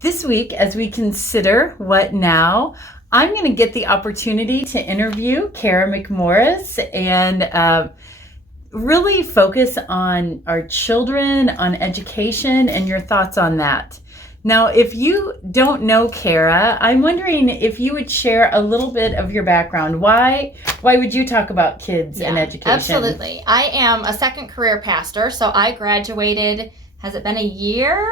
This week, as we consider what now, I'm going to get the opportunity to interview Kara McMorris and really focus on our children, on education, and your thoughts on that. Now, if you don't know Kara, I'm wondering if you would share a little bit of your background. Why would you talk about kids and education? Absolutely. I am a second career pastor, so I graduated, has it been a year?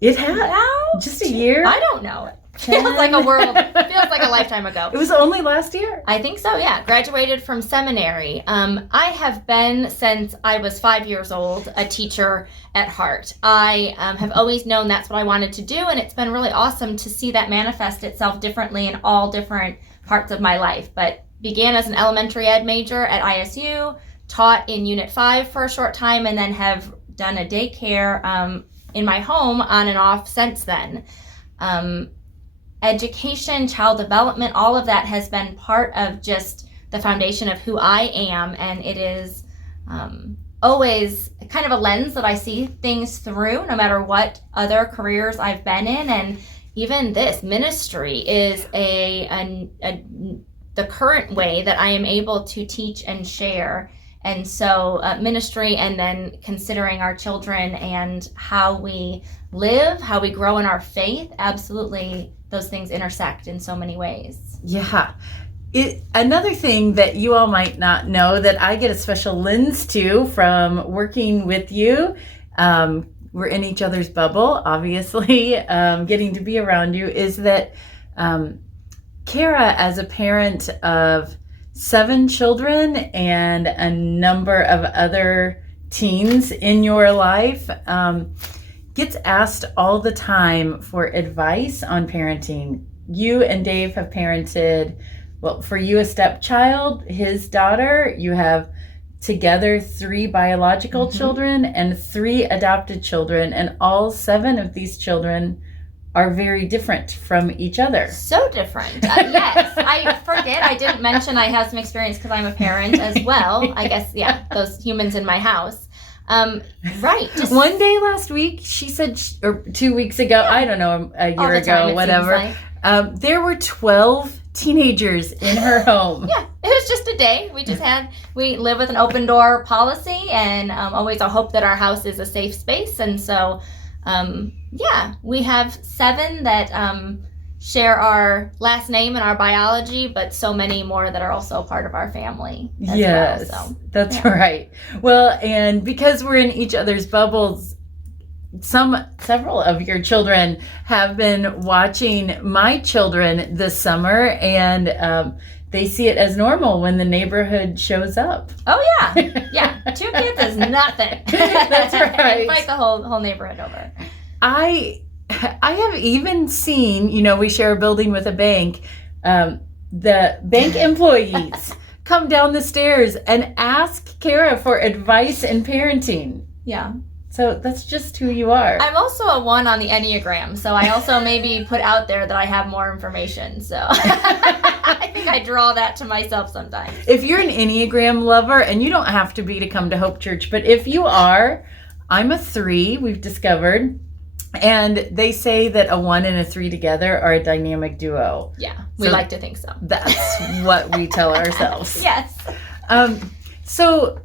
It has. Now? Just a year? I don't know. It feels like a lifetime ago. It was only last year. I think so, yeah. Graduated from seminary. I have been, since I was 5 years old, a teacher at heart. I have always known that's what I wanted to do, and it's been really awesome to see that manifest itself differently in all different parts of my life. But began as an elementary ed major at ISU, taught in Unit 5 for a short time, and then have done a daycare in my home on and off since then. Education, child development, all of that has been part of just the foundation of who I am, and it is always kind of a lens that I see things through, no matter what other careers I've been in. And even this ministry is the current way that I am able to teach and share. And so ministry, and then considering our children and how we live, how we grow in our faith, absolutely those things intersect in so many ways. Yeah. Another thing that you all might not know that I get a special lens to from working with you, we're in each other's bubble, obviously, getting to be around you, is that Kara, as a parent of 7 children and a number of other teens in your life, gets asked all the time for advice on parenting. You and Dave have parented, well, for you, a stepchild, his daughter. You have together 3 biological children and 3 adopted children, and all 7 of these children are very different from each other. So different. Yes. I forget. I didn't mention I have some experience because I'm a parent as well. I guess, yeah, those humans in my house. Right. One day last week, she said, or 2 weeks ago, yeah. I don't know, a year ago, whatever, there were 12 teenagers in her home. Yeah, it was just a day. We live with an open door policy, and always a hope that our house is a safe space. And so, we have 7 that share our last name and our biology, but so many more that are also part of our family as yes, well. So, that's right. Well, and because we're in each other's bubbles, several of your children have been watching my children this summer, and they see it as normal when the neighborhood shows up. Oh yeah, yeah. 2 kids is nothing. That's right. Invite the whole neighborhood over. I have even seen, we share a building with a bank, the bank employees come down the stairs and ask Kara for advice in parenting. Yeah. So that's just who you are. I'm also a 1 on the Enneagram, so I also maybe put out there that I have more information. So I think I draw that to myself sometimes. If you're an Enneagram lover, and you don't have to be to come to Hope Church, but if you are, I'm a 3, we've discovered. And they say that a 1 and a 3 together are a dynamic duo. Yeah, we like to think so. That's what we tell ourselves. Yes. So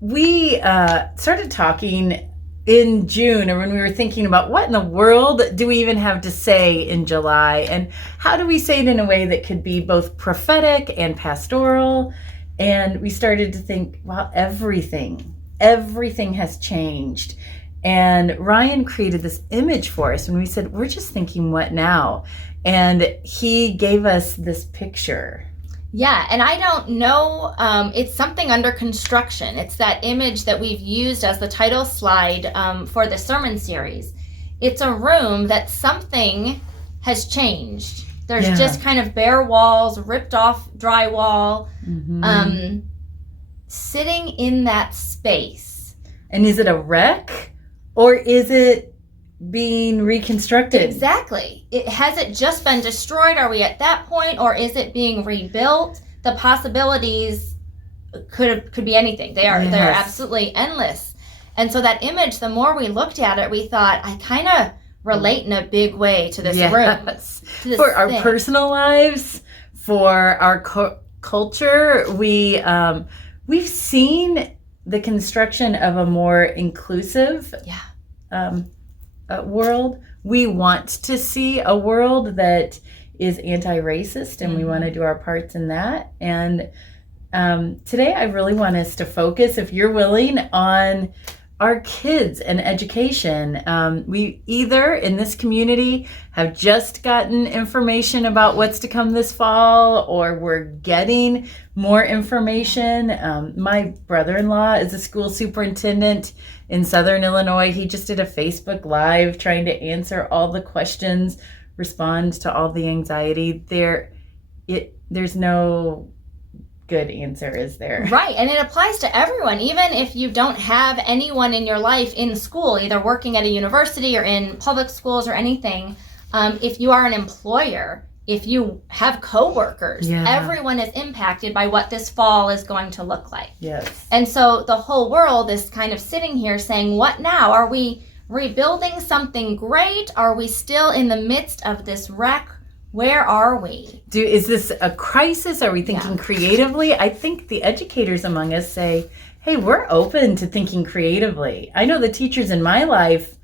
we started talking in June, or when we were thinking about what in the world do we even have to say in July, and how do we say it in a way that could be both prophetic and pastoral. And we started to think, wow, everything has changed. And Ryan created this image for us, and we said, we're just thinking, what now? And he gave us this picture. Yeah, and I don't know, it's something under construction. It's that image that we've used as the title slide for the sermon series. It's a room that something has changed. There's just kind of bare walls, ripped off drywall, sitting in that space. And is it a wreck? Or is it being reconstructed? Exactly. Has it just been destroyed? Are we at that point? Or is it being rebuilt? The possibilities could be anything. They're absolutely endless. And so that image, the more we looked at it, we thought, I kind of relate in a big way to this room. Yes. To this For our thing. personal lives, for our culture, we've seen the construction of a more inclusive world. We want to see a world that is anti-racist, and we want to do our parts in that. And today I really want us to focus, if you're willing, on our kids and education. We either in this community have just gotten information about what's to come this fall, or we're getting more information. My brother-in-law is a school superintendent in Southern Illinois. He just did a Facebook Live trying to answer all the questions, respond to all the anxiety. There's no good answer, is there? Right, and it applies to everyone. Even if you don't have anyone in your life in school, either working at a university or in public schools or anything, if you are an employer, if you have coworkers, everyone is impacted by what this fall is going to look like. Yes. And so the whole world is kind of sitting here saying, what now? Are we rebuilding something great? Are we still in the midst of this wreck? Where are we? Is this a crisis? Are we thinking creatively? I think the educators among us say, hey, we're open to thinking creatively. I know the teachers in my life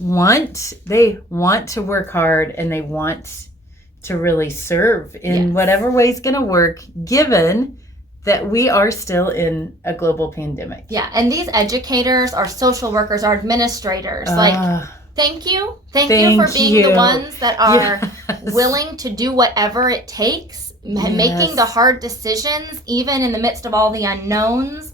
want to work hard, and they want to really serve in whatever way is going to work, given that we are still in a global pandemic. Yeah, and these educators, our social workers, our administrators, thank you. Thank you for being the ones that are willing to do whatever it takes, making the hard decisions, even in the midst of all the unknowns,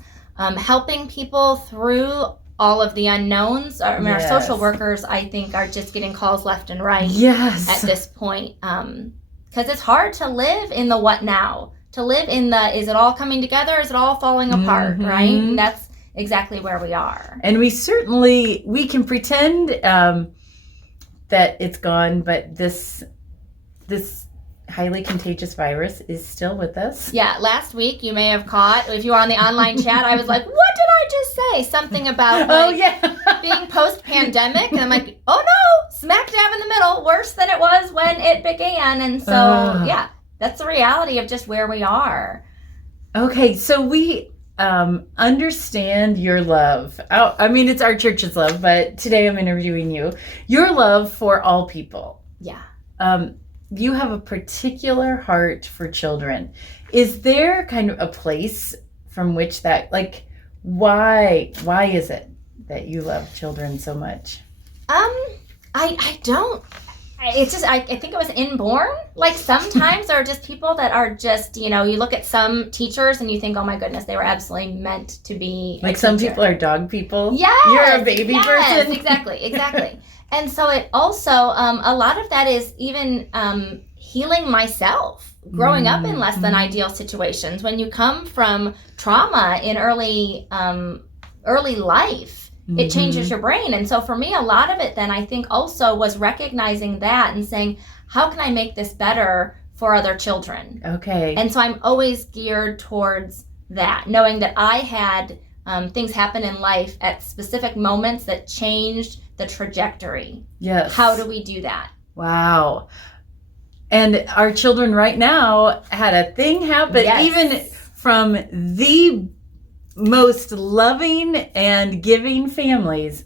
helping people through all of the unknowns. I mean, our social workers, I think, are just getting calls left and right at this point. Because it's hard to live in the what now, to live in the, is it all coming together? Is it all falling apart, right? And that's exactly where we are. And we can pretend that it's gone, but this highly contagious virus is still with us. Yeah, last week you may have caught, if you were on the online chat, I was like, what did I just say? Something about being post-pandemic. And I'm like, oh no, smack dab in the middle, worse than it was when it began. And so, that's the reality of just where we are. Okay, so we understand your love. I mean, it's our church's love, but today I'm interviewing you. Your love for all people. Yeah. You have a particular heart for children. Is there kind of a place from which that, like, why is it that you love children so much? I don't. It's just, I think it was inborn. Like, sometimes there are just people that are just, you look at some teachers and you think, oh my goodness, they were absolutely meant to be like some people are dog people. Yes. You're a baby person. Exactly. And so it also, a lot of that is even healing myself, growing up in less than ideal situations. When you come from trauma in early life, it changes your brain. And so for me, a lot of it then, I think, also was recognizing that and saying, how can I make this better for other children? Okay. And so I'm always geared towards that, knowing that I had things happen in life at specific moments that changed the trajectory. Yes. How do we do that? Wow. And our children right now had a thing happen, even from the most loving and giving families.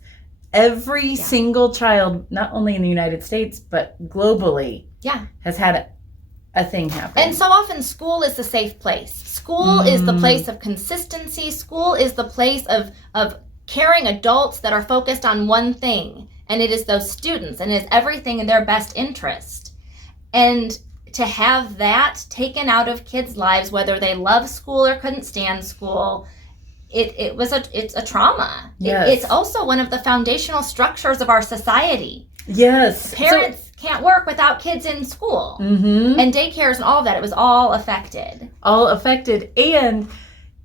Every single child, not only in the United States, but globally, has had a thing happen. And so often school is the safe place. School is the place of consistency. School is the place of caring adults that are focused on one thing. And it is those students, and it is everything in their best interest. And to have that taken out of kids' lives, whether they love school or couldn't stand school, it's a trauma. Yes. It's also one of the foundational structures of our society. Yes. Parents can't work without kids in school. And daycares and all of that. It was all affected. And,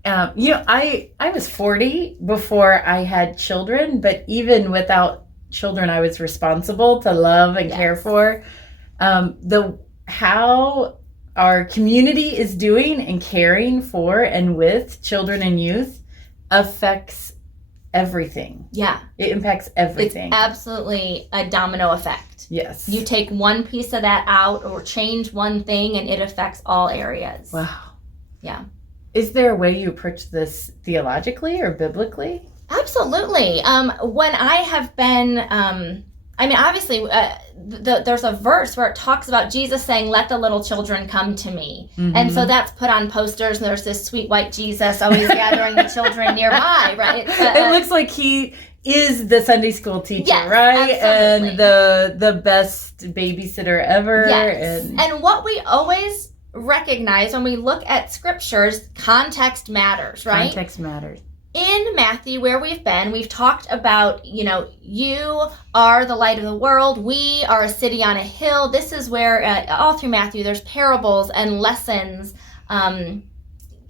I was 40 before I had children, but even without children, I was responsible to love and care for. How our community is doing and caring for and with children and youth affects everything. Yeah. It impacts everything. It's absolutely a domino effect. Yes. You take one piece of that out or change one thing and it affects all areas. Wow. Yeah. Is there a way you approach this theologically or biblically? Absolutely. When I have been, obviously, there's a verse where it talks about Jesus saying, "Let the little children come to me." Mm-hmm. And so that's put on posters, and there's this sweet white Jesus always gathering the children nearby, right? It looks like he is the Sunday school teacher, yes, right? absolutely. And the best babysitter ever. Yes. And what we always recognize when we look at scriptures, context matters, right? Context matters. In Matthew, where we've been, we've talked about, you are the light of the world. We are a city on a hill. This is where, all through Matthew, there's parables and lessons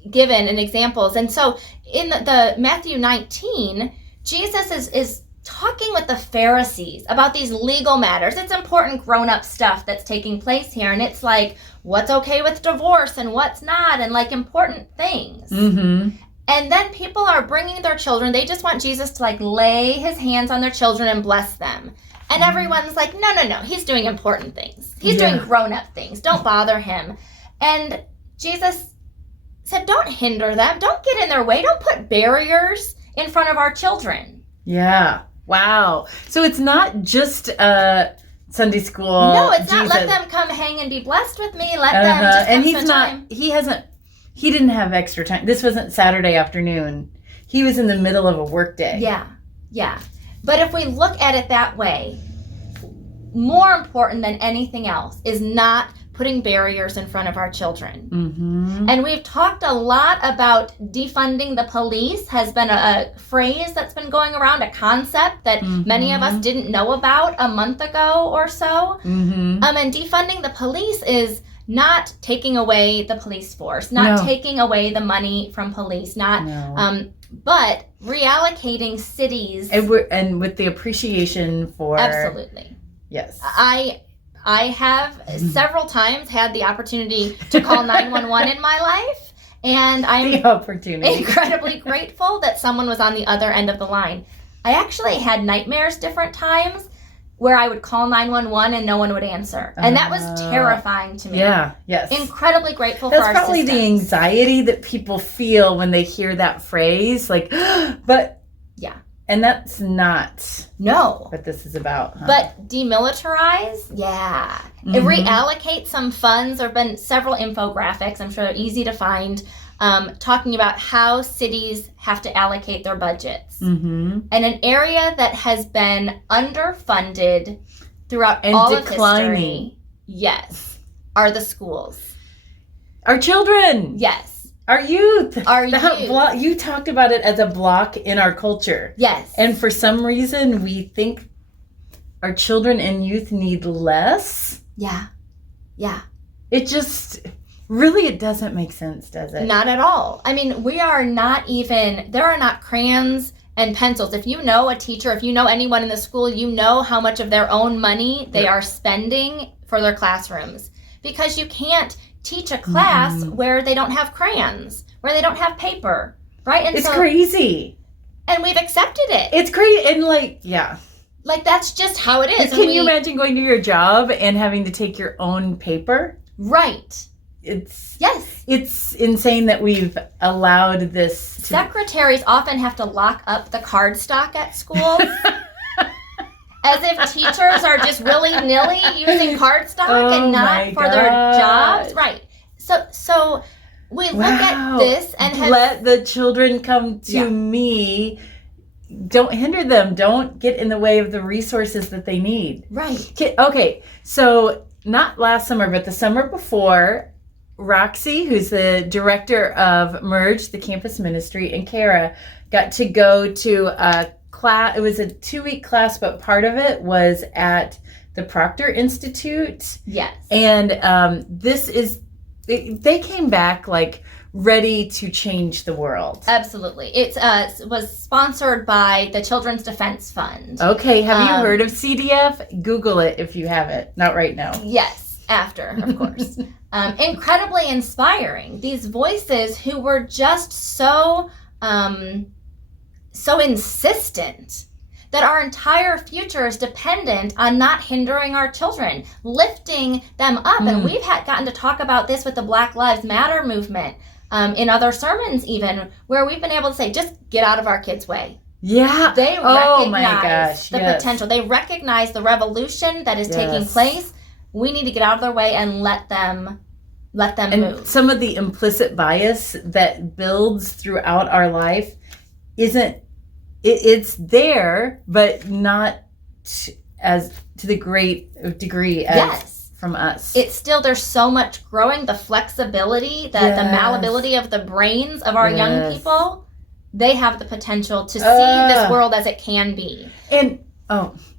given and examples. And so in the Matthew 19, Jesus is talking with the Pharisees about these legal matters. It's important grown-up stuff that's taking place here. And it's like, what's okay with divorce and what's not, and like important things. Mm-hmm. And then people are bringing their children. They just want Jesus to like lay his hands on their children and bless them. And everyone's like, no. He's doing important things. He's doing grown-up things. Don't bother him. And Jesus said, don't hinder them. Don't get in their way. Don't put barriers in front of our children. Yeah. Wow. So it's not just Sunday school. No, it's Jesus. not let them come hang and be blessed with me. Let them just come and he's spend not, time. He didn't have extra time. This wasn't Saturday afternoon. He was in the middle of a work day. Yeah. But if we look at it that way, more important than anything else is not putting barriers in front of our children. Mm-hmm. And we've talked a lot about defunding the police has been a phrase that's been going around, a concept that many of us didn't know about a month ago or so. Mm-hmm. And defunding the police is not taking away the police force, not taking away the money from police, but reallocating cities. And with the appreciation for... Absolutely. Yes. I have several times had the opportunity to call 911 in my life, and I'm incredibly grateful that someone was on the other end of the line. I actually had nightmares different times where I would call 911 and no one would answer. And that was terrifying to me. Yeah, yes. Incredibly grateful for our systems. That's probably the anxiety that people feel when they hear that phrase. Like, but... Yeah. And that's not what this is about. Huh? But demilitarize, and reallocate some funds. There have been several infographics, I'm sure they're easy to find, talking about how cities have to allocate their budgets. Mm-hmm. And an area that has been underfunded throughout all of history, are the schools. Our children. Yes. Our youth. Youth. You talked about it as a block in our culture. Yes. And for some reason, we think our children and youth need less. Yeah. It just, really, it doesn't make sense, does it? Not at all. I mean, there are not crayons and pencils. If you know a teacher, if you know anyone in the school, you know how much of their own money they are spending for their classrooms. Because you can't teach a class where they don't have crayons, where they don't have paper, right? And it's crazy. And we've accepted it. It's crazy. And like that's just how it is. Can you imagine going to your job and having to take your own paper? Right. It's insane that we've allowed this. Secretaries often have to lock up the card stock at schools. As if teachers are just willy-nilly using cardstock and not for their jobs. Right. So we look at this and let the children come to me. Don't hinder them. Don't get in the way of the resources that they need. Right. Okay. So not last summer, but the summer before, Roxy, who's the director of Merge, the campus ministry, and Kara got to go to a class. It was a 2-week class, but part of it was at the Proctor Institute. Yes. And they came back like ready to change the world. Absolutely. It was sponsored by the Children's Defense Fund. Okay. Have you heard of CDF? Google it if you haven't. Not right now. Yes. After, of course. Incredibly inspiring. These voices who were just so so insistent that our entire future is dependent on not hindering our children, lifting them up. And we've gotten to talk about this with the Black Lives Matter movement, in other sermons even, where we've been able to say, just get out of our kids' way. Yeah. They Oh my recognize gosh. the yes. potential. They recognize the revolution that is taking Yes. place. We need to get out of their way and let them And move. some of the implicit bias that builds throughout our life it's there, but not as to the great degree as Yes. from us. It's still, there's so much growing, the flexibility, the Yes. malleability of the brains of our young Yes. people. They have the potential to see this world as it can be. And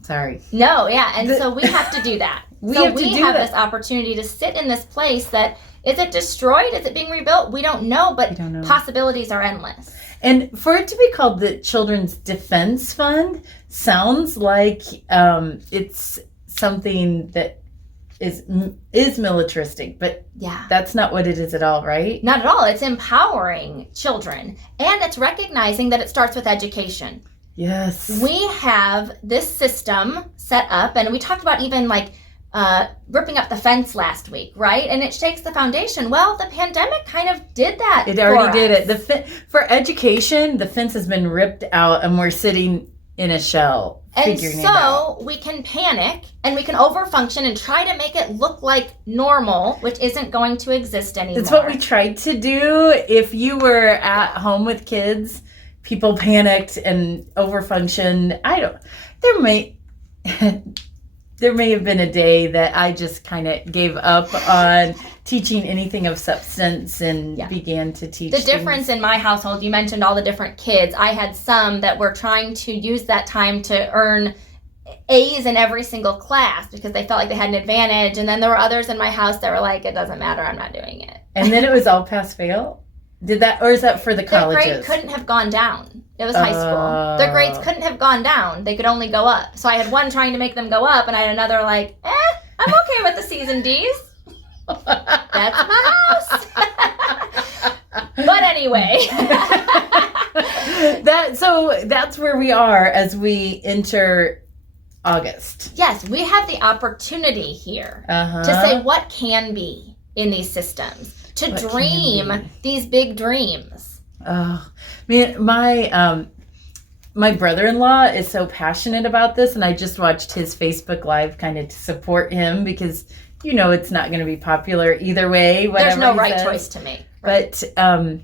sorry. No, yeah. And The- so we have to do that. We so have to we do have that. this opportunity to sit in this place that, is it destroyed? Is it being rebuilt? We don't know, but We don't know. possibilities are endless. And for it to be called the Children's Defense Fund sounds like it's something that is militaristic, but Yeah. that's not what it is at all, right? Not at all. It's empowering children. And it's recognizing that it starts with education. Yes. We have this system set up, and we talked about even ripping up the fence last week, right? And it shakes the foundation. Well, the pandemic kind of did that. It already did us. it. For education, the fence has been ripped out and we're sitting in a shell And figuring it out. so we can panic and we can overfunction and try to make it look like normal, which isn't going to exist anymore. That's what we tried to do. If you were at home with kids, people panicked and overfunctioned. There may have been a day that I just kind of gave up on teaching anything of substance and began to teach The difference in my household, you mentioned all the different kids. I had some that were trying to use that time to earn A's in every single class because they felt like they had an advantage. And then there were others in my house that were like, it doesn't matter, I'm not doing it. And then it was all pass fail? Or is that for the colleges? Their grade couldn't have gone down. It was high school. Their grades couldn't have gone down. They could only go up. So I had one trying to make them go up, and I had another like, I'm okay with the C's and D's. That's my house. But anyway. So that's where we are as we enter August. Yes, we have the opportunity here to say what can be in these systems, to What dream can be. these big dreams. Oh, man, my brother-in-law is so passionate about this, and I just watched his Facebook Live kind of to support him because, it's not going to be popular either way. There's no he right says. choice to make. Right? But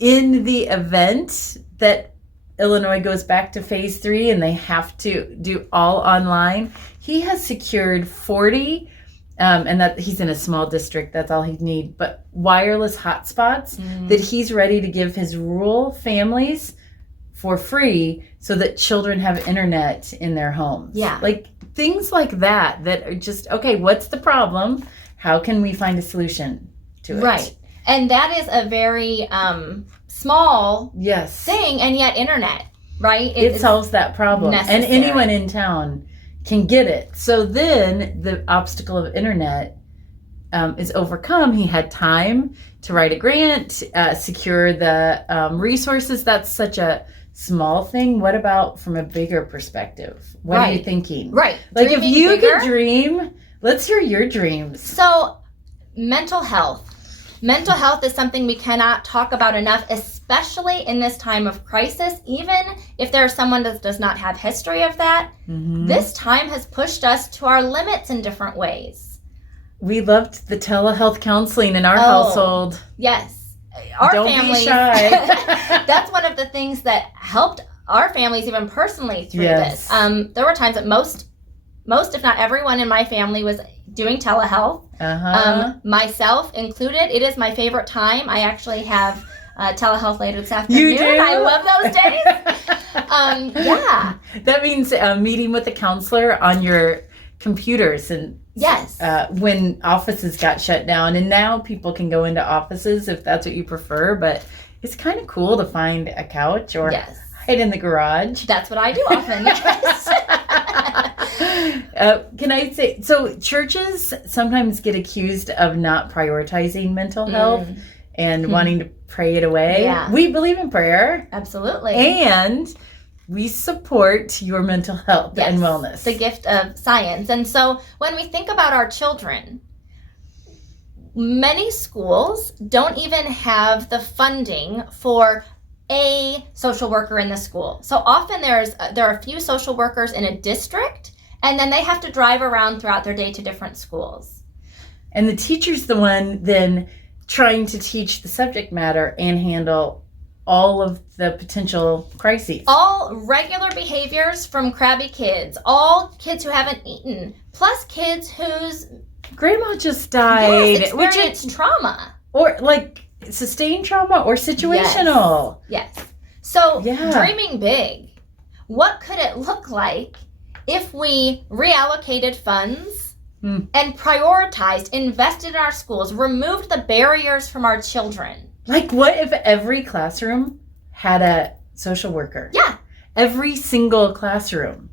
in the event that Illinois goes back to phase 3 and they have to do all online, he has secured 40 and that he's in a small district, that's all he'd need, but wireless hotspots that he's ready to give his rural families for free so that children have internet in their homes. Yeah. Like things like that are just, okay, what's the problem? How can we find a solution to it? Right. And that is a very small Yes. thing, and yet internet, right? It solves that problem. necessary. And anyone in town can get it. So then the obstacle of internet is overcome. He had time to write a grant, secure the resources. That's such a small thing. What about from a bigger perspective? What are you Right. thinking? Right. Like Dreaming if you bigger. could dream, let's hear your dreams. So, mental health. Mental health is something we cannot talk about enough, especially in this time of crisis. Even if there's someone that does not have history of that, this time has pushed us to our limits in different ways. We loved the telehealth counseling in our household. Yes. Our Don't be families, shy. that's one of the things that helped our families even personally through Yes. this. There were times that most, if not everyone in my family was doing telehealth. Myself included. It is my favorite time. I actually have telehealth later this afternoon. You do? I love those days. Yeah. That means meeting with a counselor on your computers and Yes. when offices got shut down, and now people can go into offices if that's what you prefer, but it's kind of cool to find a couch or Yes. hide in the garage. That's what I do often. Yes. Can I say, so churches sometimes get accused of not prioritizing mental health and wanting to pray it away. Yeah. We believe in prayer. Absolutely. And we support your mental health Yes, and wellness. the gift of science. And so when we think about our children, many schools don't even have the funding for a social worker in the school. So often there are a few social workers in a district, and then they have to drive around throughout their day to different schools. And the teacher's the one then trying to teach the subject matter and handle all of the potential crises. All regular behaviors from crabby kids, all kids who haven't eaten, plus kids whose Grandma just died. experienced trauma. Or like sustained trauma or situational. Yes. So Yeah. dreaming big, what could it look like if we reallocated funds and prioritized, invested in our schools, removed the barriers from our children? Like, what if every classroom had a social worker? Yeah. Every single classroom.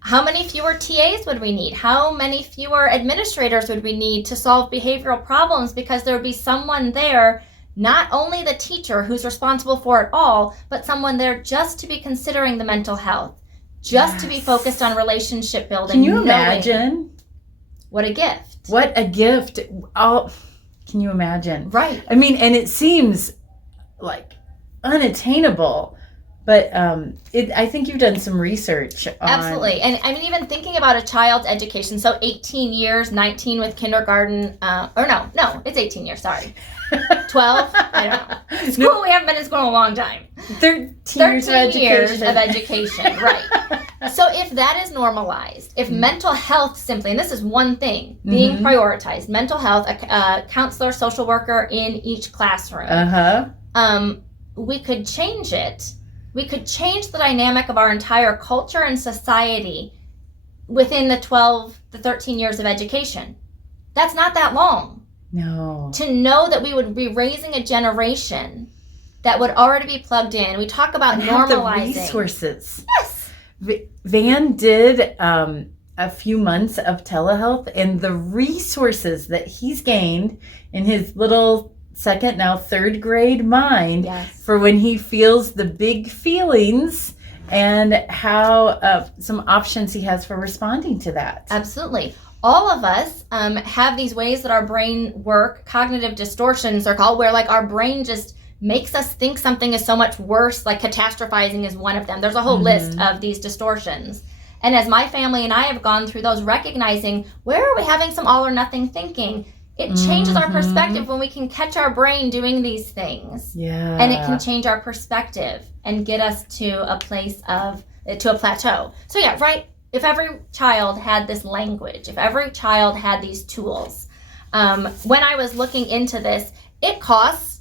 How many fewer TAs would we need? How many fewer administrators would we need to solve behavioral problems? Because there would be someone there, not only the teacher who's responsible for it all, but someone there just to be considering the mental health, just to be focused on relationship building. Can you knowing- imagine? What a gift. What a gift. Oh, can you imagine? Right. I mean, and it seems like unattainable, but I think you've done some research on... Absolutely. And I mean, even thinking about a child's education, so 18 years, 19 with kindergarten, or no, it's 18 years, sorry. 12? I don't know. School, we haven't been in school in a long time. 13 years of 13 years education. of education, right. So if that is normalized, if mental health simply, and this is one thing, being prioritized, mental health, a counselor, social worker in each classroom, we could change it. We could change the dynamic of our entire culture and society within the 13 years of education. That's not that long. No. To know that we would be raising a generation that would already be plugged in. We talk about And have the normalizing. resources. Yes. Van did a few months of telehealth, and the resources that he's gained in his little second, now third grade mind for when he feels the big feelings and how some options he has for responding to that. Absolutely. All of us have these ways that our brain work. Cognitive distortions are called, where like our brain just makes us think something is so much worse, like catastrophizing is one of them. There's a whole list of these distortions. And as my family and I have gone through those, recognizing where are we having some all or nothing thinking, it changes our perspective when we can catch our brain doing these things. Yeah. And it can change our perspective and get us to a place to a plateau. So yeah, right. If every child had this language, if every child had these tools, when I was looking into this, it costs,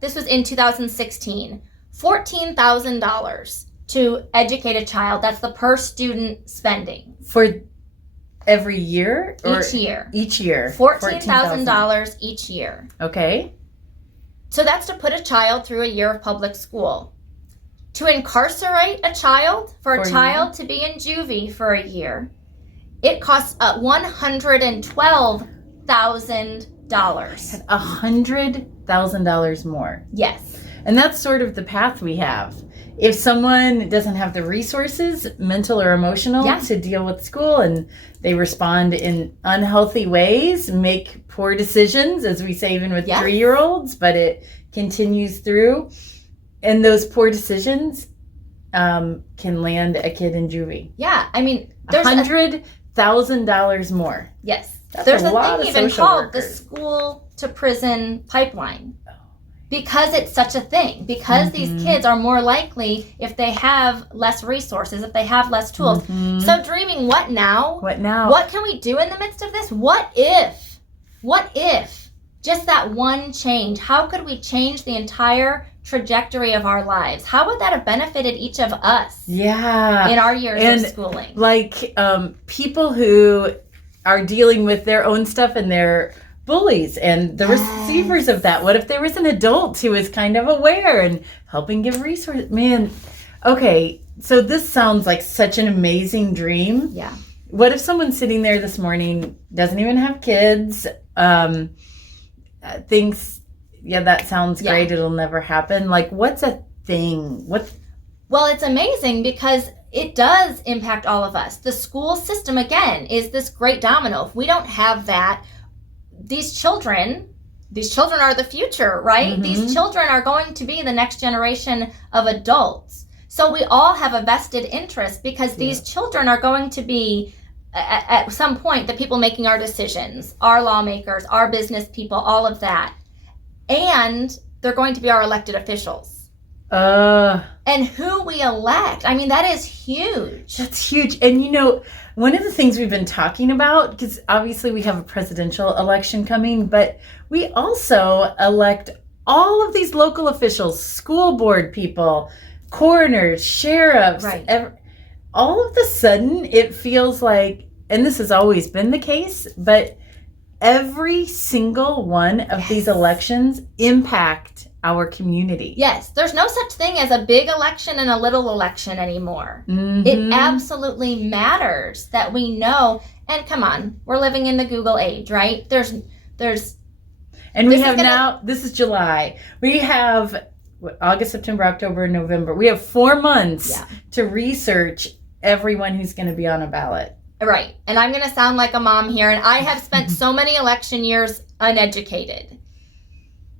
this was in 2016, $14,000 to educate a child. That's the per student spending. For every year? Or Each year. Each year. $14,000 each year. Okay. So that's to put a child through a year of public school. To incarcerate a child, for a child to be in juvie for a year, it costs $112,000. $100,000 more. Yes. And that's sort of the path we have. If someone doesn't have the resources, mental or emotional, to deal with school, and they respond in unhealthy ways, make poor decisions, as we say even with 3-year-olds, but it continues through. And those poor decisions can land a kid in juvie. Yeah, I mean, there's $100,000 more. Yes. That's There's a a lot thing of even social called the workers. school to prison pipeline. Because it's such a thing. Because these kids are more likely, if they have less resources, if they have less tools. So dreaming, what now? What now? What can we do in the midst of this? What if? Just that one change. How could we change the entire trajectory of our lives? How would that have benefited each of us Yeah. in our years And of schooling? like people who are dealing with their own stuff and their bullies and the receivers of that. What if there was an adult who was kind of aware and helping give resources? Man, okay, so this sounds like such an amazing dream. Yeah. What if someone's sitting there this morning, doesn't even have kids, thinks, yeah, that sounds Yeah. great. It'll never happen. Like, what's a thing? Well, it's amazing because it does impact all of us. The school system, again, is this great domino. If we don't have that, these children are the future, right? Mhm. These children are going to be the next generation of adults. So we all have a vested interest because these children are going to be, at some point, the people making our decisions, our lawmakers, our business people, all of that. And they're going to be our elected officials. And who we elect, I mean, that is huge. That's huge. And you know, one of the things we've been talking about, because obviously we have a presidential election coming, but we also elect all of these local officials, school board people, coroners, sheriffs. Right. All of a sudden, it feels like, and this has always been the case, but every single one of these elections impact our community. Yes, there's no such thing as a big election and a little election anymore. Mhm. It absolutely matters that we know. And come on, we're living in the Google age, right? There's And we This is have gonna- now, this is July. We have August, September, October, and November. We have 4 months to research everyone who's going to be on a ballot. right. And I'm going to sound like a mom here, and I have spent so many election years uneducated.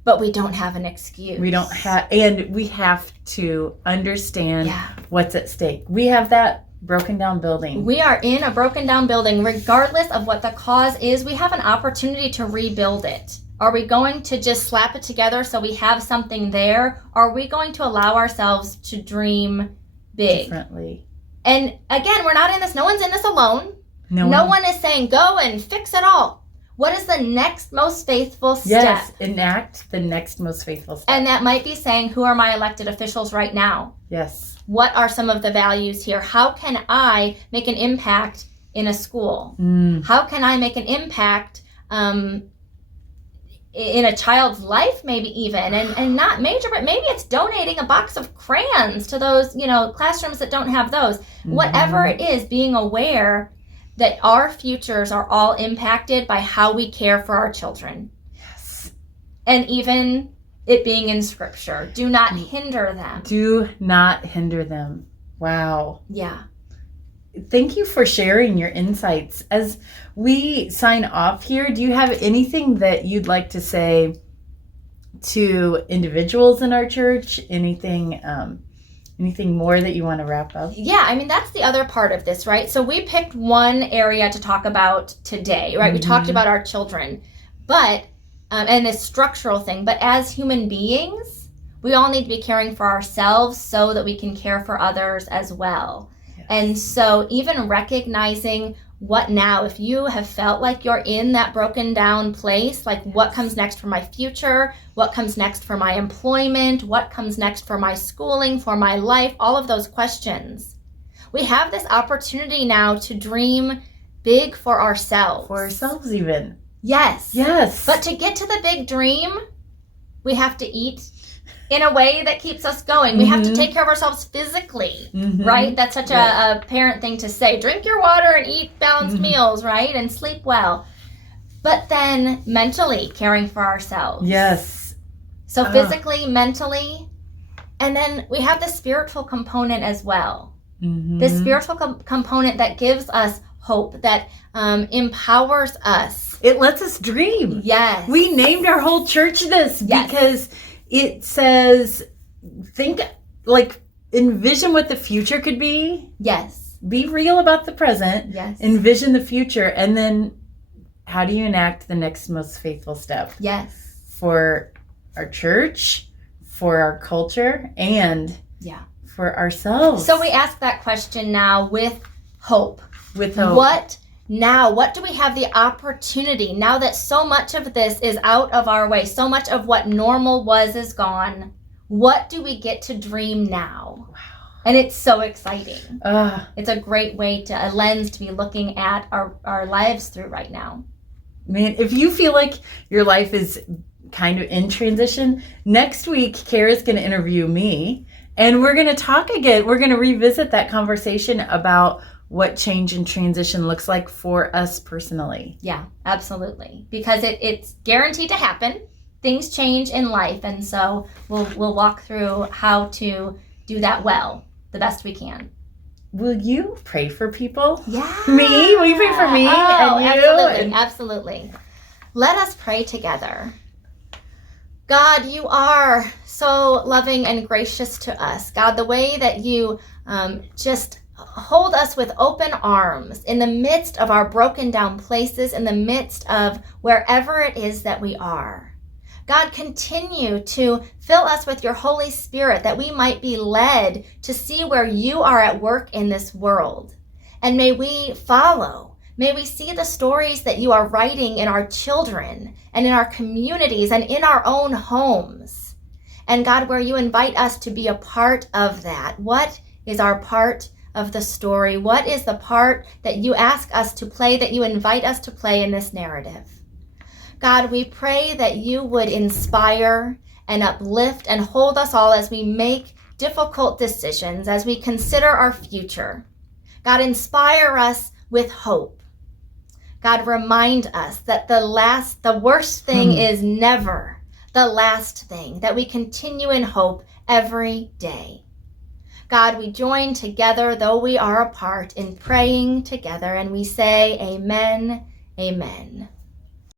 But we don't have an excuse. We don't have, and we have to understand Yeah. what's at stake. We have that broken down building. We are in a broken down building. Regardless of what the cause is, we have an opportunity to rebuild it. Are we going to just slap it together so we have something there? Or are we going to allow ourselves to dream big? Differently. And again, we're not in this, no one's in this alone. No one is saying, go and fix it all. What is the next most faithful step? Yes, enact the next most faithful step. And that might be saying, who are my elected officials right now? Yes. What are some of the values here? How can I make an impact in a school? How can I make an impact in a child's life, maybe even, and not major, but maybe it's donating a box of crayons to those, classrooms that don't have those. Whatever it is, being aware that our futures are all impacted by how we care for our children. Yes. And even it being in scripture, do not hinder them. Do not hinder them. Wow. Yeah. Thank you for sharing your insights. As we sign off here, do you have anything that you'd like to say to individuals in our church? Anything more that you want to wrap up? Yeah, I mean, that's the other part of this, right? So we picked one area to talk about today, right? We talked about our children, but, and this structural thing, but as human beings, we all need to be caring for ourselves so that we can care for others as well. Yes. And so even recognizing what now, if you have felt like you're in that broken down place, like what comes next for my future, what comes next for my employment, what comes next for my schooling, for my life, all of those questions. We have this opportunity now to dream big for ourselves. For ourselves even. Yes. Yes. But to get to the big dream, we have to eat in a way that keeps us going. We have to take care of ourselves physically, right? That's such a parent thing to say. Drink your water and eat balanced meals, right? And sleep well. But then mentally caring for ourselves. Yes. So physically, mentally, and then we have the spiritual component as well. The spiritual component that gives us hope, that empowers us. It lets us dream. Yes. We named our whole church this Yes. because it says, envision what the future could be. Yes. Be real about the present. Yes. Envision the future. And then how do you enact the next most faithful step Yes. for our church, for our culture, and Yeah. for ourselves? So we ask that question now with hope. With hope. What now? What do we have the opportunity now that so much of this is out of our way? So much of what normal was is gone. What do we get to dream now? Wow. And it's so exciting. Ah, It's a great way a lens to be looking at our lives through right now. man, if you feel like your life is kind of in transition, next week, Kara's going to interview me, and we're going to talk again. We're going to revisit that conversation about what change and transition looks like for us personally. Yeah, absolutely. Because it's guaranteed to happen. things change in life, and so we'll walk through how to do that well, the best we can. Will you pray for people? Yeah. Me? Will you pray for me Oh, and you? absolutely, And- absolutely. Let us pray together. God, you are so loving and gracious to us. God, the way that you just hold us with open arms in the midst of our broken down places, in the midst of wherever it is that we are. God, continue to fill us with your Holy Spirit that we might be led to see where you are at work in this world. And may we follow. May we see the stories that you are writing in our children and in our communities and in our own homes. And God, where you invite us to be a part of that. What is our part of the story? What is the part that you ask us to play, that you invite us to play in this narrative? God, we pray that you would inspire and uplift and hold us all as we make difficult decisions, as we consider our future. God, inspire us with hope. God, remind us that the worst thing is never the last thing, that we continue in hope every day. God, we join together, though we are apart, in praying together, and we say, Amen, amen.